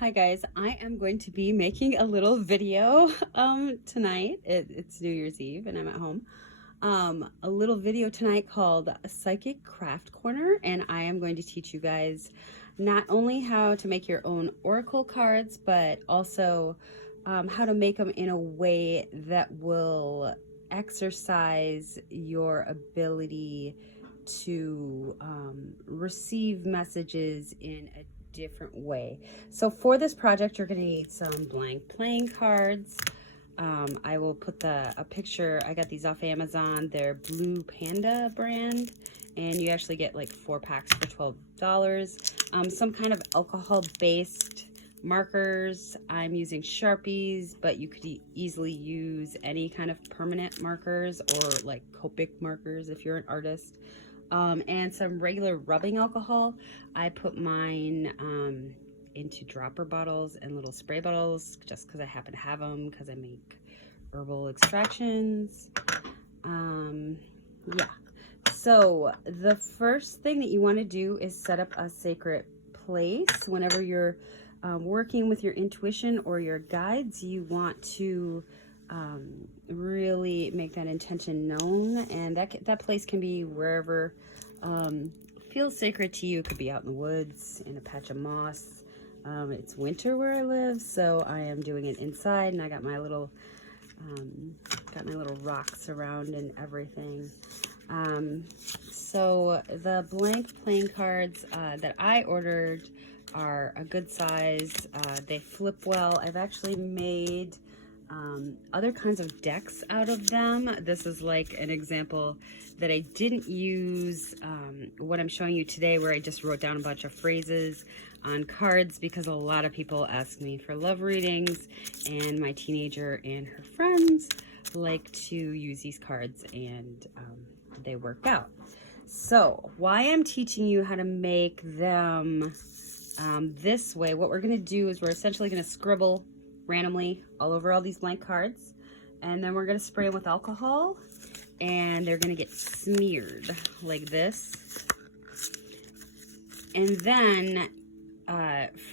Hi guys, I am going to be making a little video tonight. It's New Year's Eve and I'm at home. A little video tonight called Psychic Craft Corner, and I am going to teach you guys not only how to make your own oracle cards, but also how to make them in a way that will exercise your ability to receive messages in a different way. So for this project, you're going to need some blank playing cards. I will put a picture. I got these off Amazon. They're Blue Panda brand, and you actually get like 4 packs for $12. Some kind of alcohol-based markers. I'm using Sharpies, but you could easily use any kind of permanent markers or like Copic markers if you're an artist. And some regular rubbing alcohol. I put mine into dropper bottles and little spray bottles just because I happen to have them because I make herbal extractions. Yeah. So the first thing that you want to do is set up a sacred place. Whenever you're working with your intuition or your guides, you want to really make that intention known, and that place can be wherever feels sacred to you. It could be out in the woods, in a patch of moss. It's winter where I live, so I am doing it inside, and I got my little rocks around and everything. So the blank playing cards that I ordered are a good size. They flip well. I've actually made other kinds of decks out of them. This is like an example that I didn't use what I'm showing you today, where I just wrote down a bunch of phrases on cards because a lot of people ask me for love readings, and my teenager and her friends like to use these cards, and they work out. So why I'm teaching you how to make them this way, what we're going to do is we're essentially going to scribble randomly all over all these blank cards, and then we're going to spray them with alcohol, and they're going to get smeared like this. And then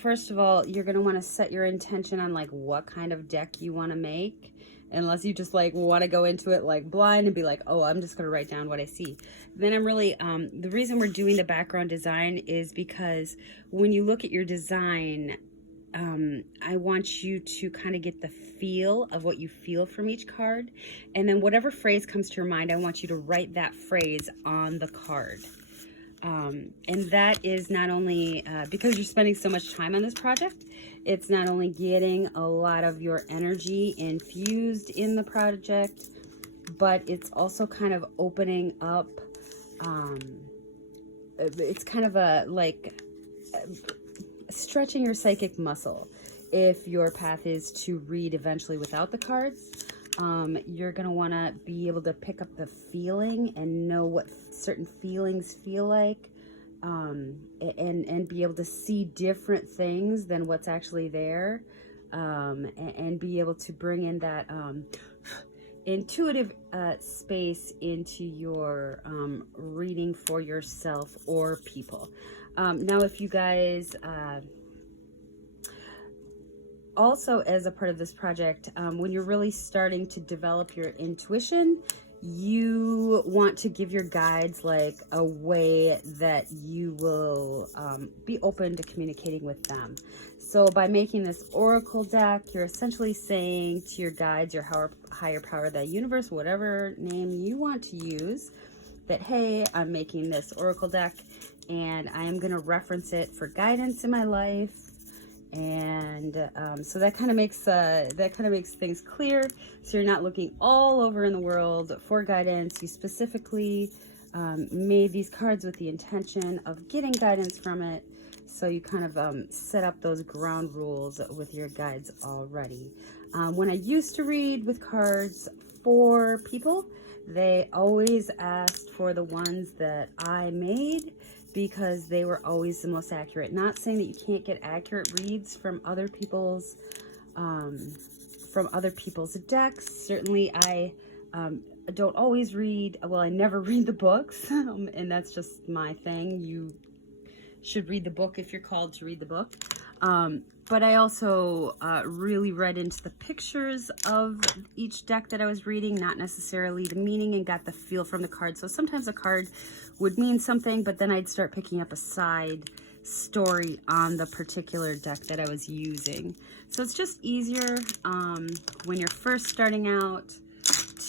first of all, you're going to want to set your intention on like what kind of deck you want to make, unless you just like want to go into it like blind and be like, oh, I'm just going to write down what I see. Then I'm really the reason we're doing the background design is because when you look at your design, I want you to kind of get the feel of what you feel from each card. And then whatever phrase comes to your mind, I want you to write that phrase on the card. And that is not only, because you're spending so much time on this project, it's not only getting a lot of your energy infused in the project, but it's also kind of opening up, it's kind of a, like, stretching your psychic muscle. If your path is to read eventually without the cards, you're going to want to be able to pick up the feeling and know what certain feelings feel like, and be able to see different things than what's actually there, and be able to bring in that intuitive space into your reading for yourself or people. Now, if you guys also, as a part of this project, when you're really starting to develop your intuition, you want to give your guides like a way that you will be open to communicating with them. So by making this oracle deck, you're essentially saying to your guides, your higher power, the universe, whatever name you want to use, that, hey, I'm making this oracle deck and I am going to reference it for guidance in my life. And so that kind of makes things clear. So you're not looking all over in the world for guidance. You specifically made these cards with the intention of getting guidance from it. So you kind of set up those ground rules with your guides already. When I used to read with cards for people, they always asked for the ones that I made because they were always the most accurate. Not saying that you can't get accurate reads from other people's decks. Certainly, I don't always read. Well, I never read the books, and that's just my thing. You should read the book if you're called to read the book. But I also really read into the pictures of each deck that I was reading, not necessarily the meaning, and got the feel from the card. So sometimes a card would mean something, but then I'd start picking up a side story on the particular deck that I was using. So it's just easier when you're first starting out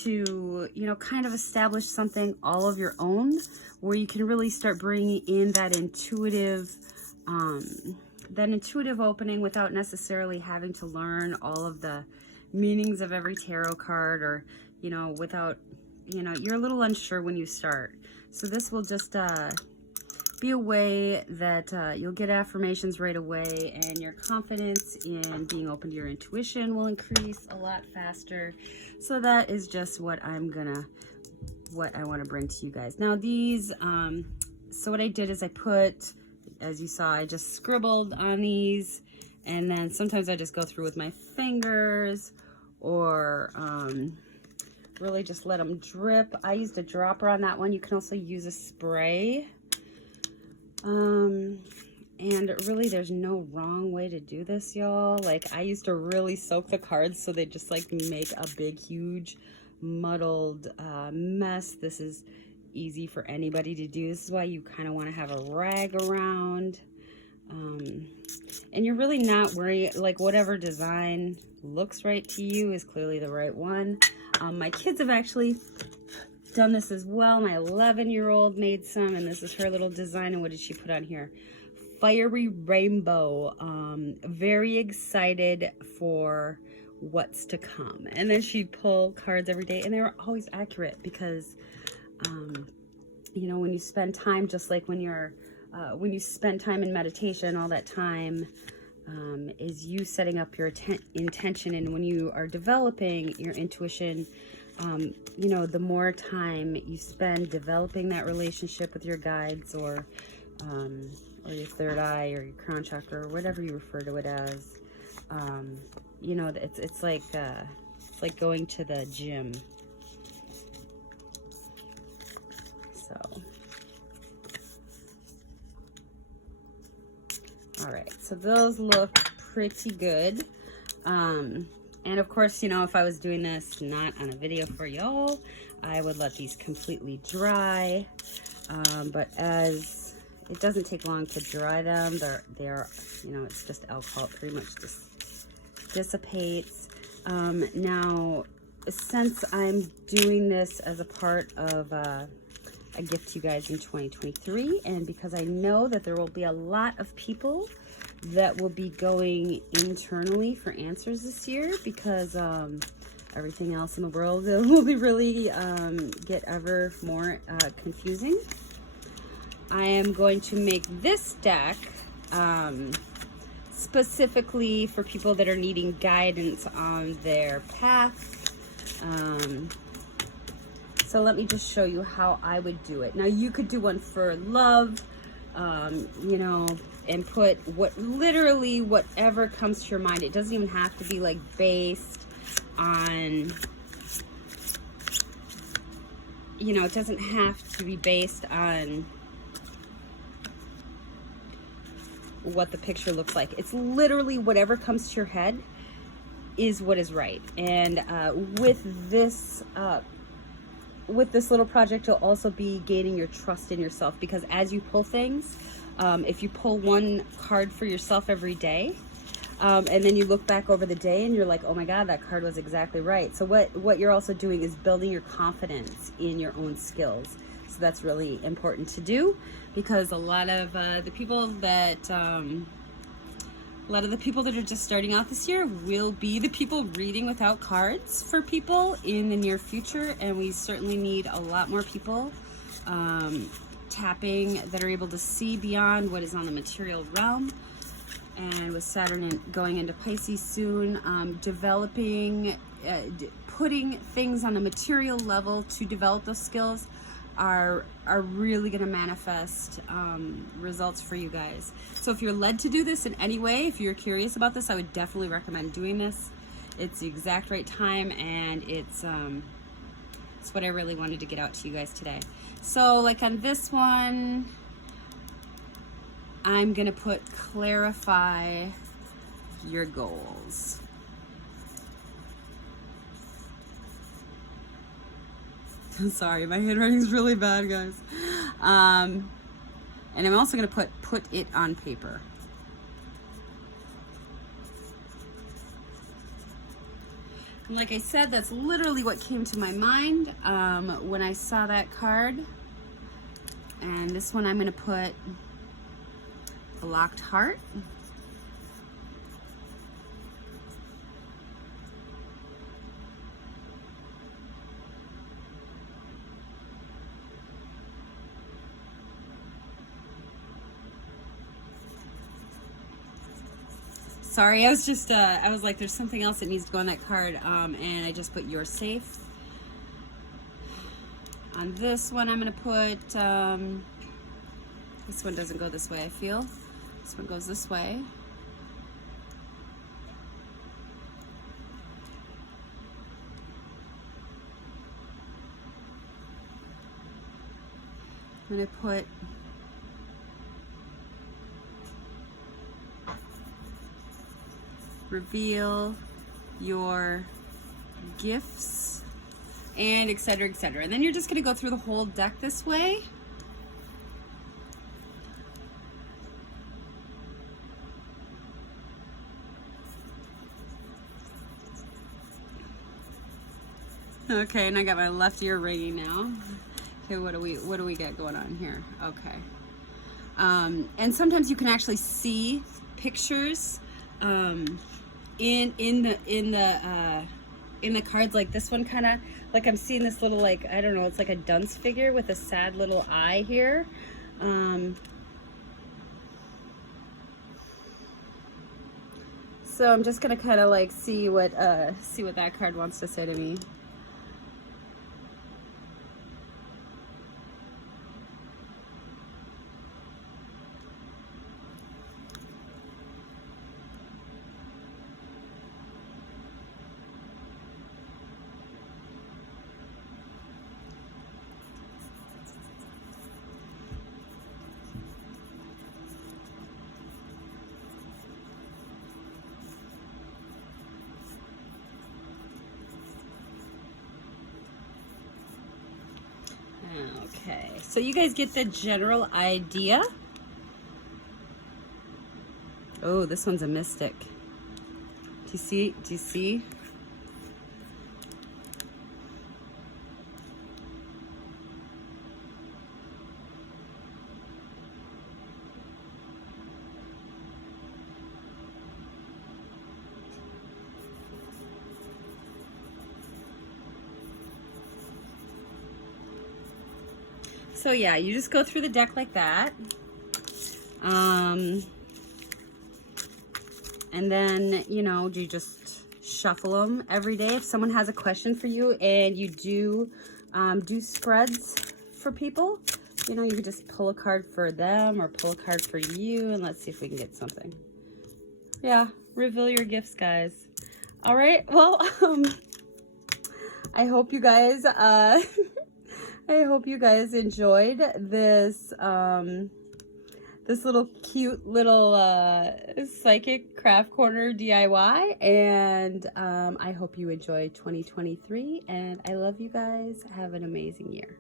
to, you know, kind of establish something all of your own, where you can really start bringing in that intuitive opening without necessarily having to learn all of the meanings of every tarot card, or, you know, without, you know, you're a little unsure when you start. So this will just be a way that you'll get affirmations right away, and your confidence in being open to your intuition will increase a lot faster. So that is just what I want to bring to you guys. Now these, so what I did is I put, as you saw, I just scribbled on these, and then sometimes I just go through with my fingers, or really just let them drip. I used a dropper on that one. You can also use a spray. And really there's no wrong way to do this, y'all. Like, I used to really soak the cards so they just like make a big, huge, muddled mess. This is easy for anybody to do. This is why you kind of want to have a rag around, and you're really not worried, like whatever design looks right to you is clearly the right one. My kids have actually done this as well. My 11-year-old made some, and this is her little design. And what did she put on here? Fiery rainbow. Very excited for what's to come. And then she'd pull cards every day, and they were always accurate, because you know, when you spend time, just like when you're when you spend time in meditation, all that time is you setting up your intention. And when you are developing your intuition, you know, the more time you spend developing that relationship with your guides, or your third eye, or your crown chakra, or whatever you refer to it as, you know, it's like going to the gym. So, all right, so those look pretty good. And of course, you know, if I was doing this not on a video for y'all, I would let these completely dry. But as it doesn't take long to dry them, they're, you know, it's just alcohol. It pretty much just dissipates. Now, since I'm doing this as a part of a gift to you guys in 2023, and because I know that there will be a lot of people that will be going internally for answers this year, because everything else in the world will be really get ever more confusing. I am going to make this deck specifically for people that are needing guidance on their path. So let me just show you how I would do it. Now, you could do one for love, you know, and put literally whatever comes to your mind. It doesn't even have to be like based on, you know, it doesn't have to be based on what the picture looks like. It's literally whatever comes to your head is what is right. And with this little project, you'll also be gaining your trust in yourself, because as you pull things, if you pull one card for yourself every day, and then you look back over the day and you're like, oh my God, that card was exactly right. So what you're also doing is building your confidence in your own skills. So that's really important to do, because a lot of the people that are just starting out this year will be the people reading without cards for people in the near future, and we certainly need a lot more people tapping that are able to see beyond what is on the material realm. And with Saturn going into Pisces soon, developing, putting things on a material level to develop those skills are really going to manifest results for you guys. So if you're led to do this in any way, if you're curious about this, I would definitely recommend doing this. It's the exact right time, and it's what I really wanted to get out to you guys today. So like on this one, I'm gonna put clarify your goals. Sorry, my handwriting is really bad, guys. And I'm also going to put it on paper. And like I said, that's literally what came to my mind when I saw that card. And this one I'm going to put a locked heart. Sorry, I was just, I was like, there's something else that needs to go on that card, and I just put "you're safe." On this one, I'm going to put, this one doesn't go this way, I feel. This one goes this way. I'm going to put "reveal your gifts," and etc., etc. And then you're just going to go through the whole deck this way. Okay, and I got my left ear ringing now. Okay, what do we get going on here? Okay. And sometimes you can actually see pictures in the cards, like this one, kind of like I'm seeing this little, like, I don't know, it's like a dunce figure with a sad little eye here. So I'm just gonna kind of like see what that card wants to say to me. Okay, so you guys get the general idea. Oh, this one's a mystic. Do you see? Do you see? So yeah, you just go through the deck like that. And then, you know, you just shuffle them every day. If someone has a question for you and you do spreads for people, you know, you can just pull a card for them or pull a card for you, and let's see if we can get something. Yeah, reveal your gifts, guys. All right, well, I hope you guys I hope you guys enjoyed this this little cute little psychic craft corner DIY, and I hope you enjoy 2023, and I love you guys. Have an amazing year.